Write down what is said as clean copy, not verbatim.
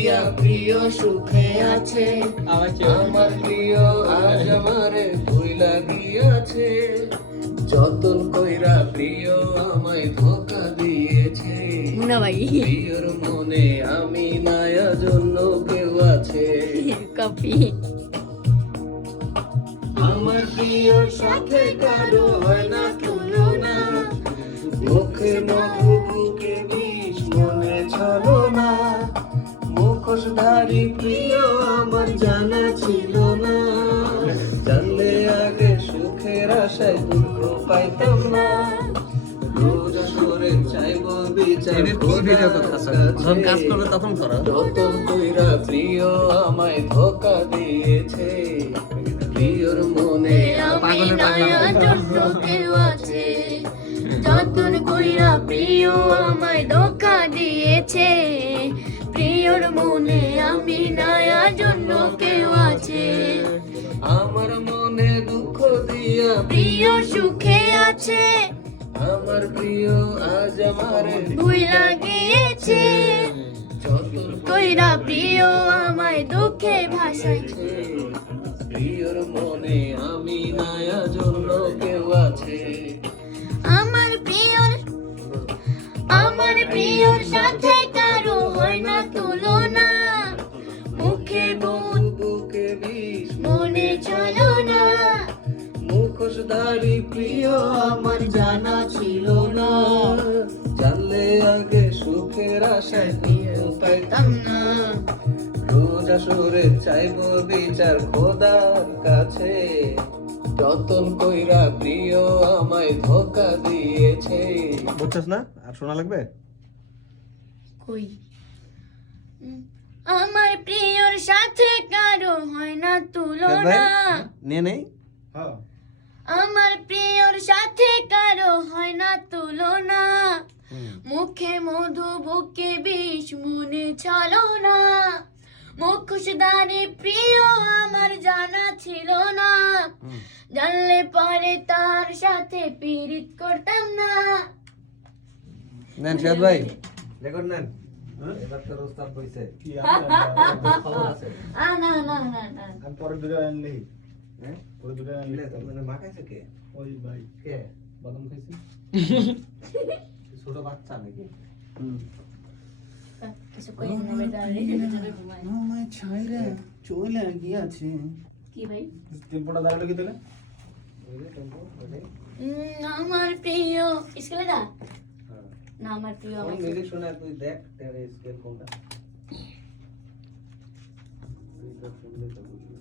দিয়া প্রিয় সুখে আছে, আমার প্রিয় আজ আমারে ভুইলা গিয়াছে। যতন কইরা প্রিয় আমায় ধোকা দিয়েছে, মুনা ভাই প্রিয়র মনে আমি নায়া জন্য কেউ আছে। কপি আমার প্রিয়র সাথে কারো হয় না তুলনা, মুখে মধু বুকে বিষ মনে ছলনা। মুখোশধারী প্রিয় আমার জানা ছিল না, জানলে আগে সুখের আশায় দুঃখ পাইতাম না। রোজ আসরে চাইবো বিচার যখন কাজ করবে তখন করো। যতন কইরা প্রিয় আমায় ধোকা দিয়েছে, প্রিয়র মনে আমি নায়া জন্য কেউ আছে। যতন কইরা প্রিয় আমায় ধোকা দিয়েছে, প্রিয়র মনে আমি নায়া জন্য কেউ আছে। আমার মনে দুঃখ দিয়া প্রিয় সুখে আছে, আমার প্রিয় আজ আমারে ভুইলা গিয়েছে। যতন কইরা প্রিয় আমায় দুঃখে ভাসাইছে। প্রিয়র মনে আমি নায়া জন্য কেউ আছে। আমার প্রিয়র সাথে কারো হয় না তুলনা, মুখে বুধ বুকে বিষ মনে চলো না। মুখোশধারী প্রিয় আমার জানা ছিল না, জানলে আগে সুখের আশায় প্রিয় পাইতাম না। রোজ আসরে চাইবো বিচার খোদার কাছে, যতন কইরা প্রিয় আমায় ধোকা দিয়েছে। বুঝছস না? আর শোনা লাগবে? কই আমার প্রিয়র সাথে কারো হয় না তুলনা, নিয়ে নেই। আমার প্রিয়র সাথে কারো হয় না তুলনা। মুখে মধু বুকে বিষ মনে চলো না। মুখোশধারী প্রিয় আমার জানা ছিল না, জানলে পরে তার সাথে পীড়িত করতাম না। নেন শাহাদ ভাই, রেকর্ড নেন। এবার তোর উস্তাদ কইছে। না না না না আমি পরে দুটো আনলি, হ্যাঁ? পরে দুটো আনলি। নিলে তোর মানে মা খাইছে কে? ওই ভাই কে? বাদাম খাইছি। ছোট বাচ্চা নাকি? কিছু কই না বেদারে ঘুমায়। আমায় ছাইরা চলে গিয়াছে। কি ভাই? টেম্পোটা দাঁড়ালো কি তাহলে? ওই যে টেম্পো, ওইটাই। আমার প্রিয় স্কেলে দা হ্যাঁ। না, আমার প্রিয় কোন আমার মিউজিক শোনা তুই দেখ, তেরে স্কেল কোনটা? তুই তো শুনলে তো বুঝবি।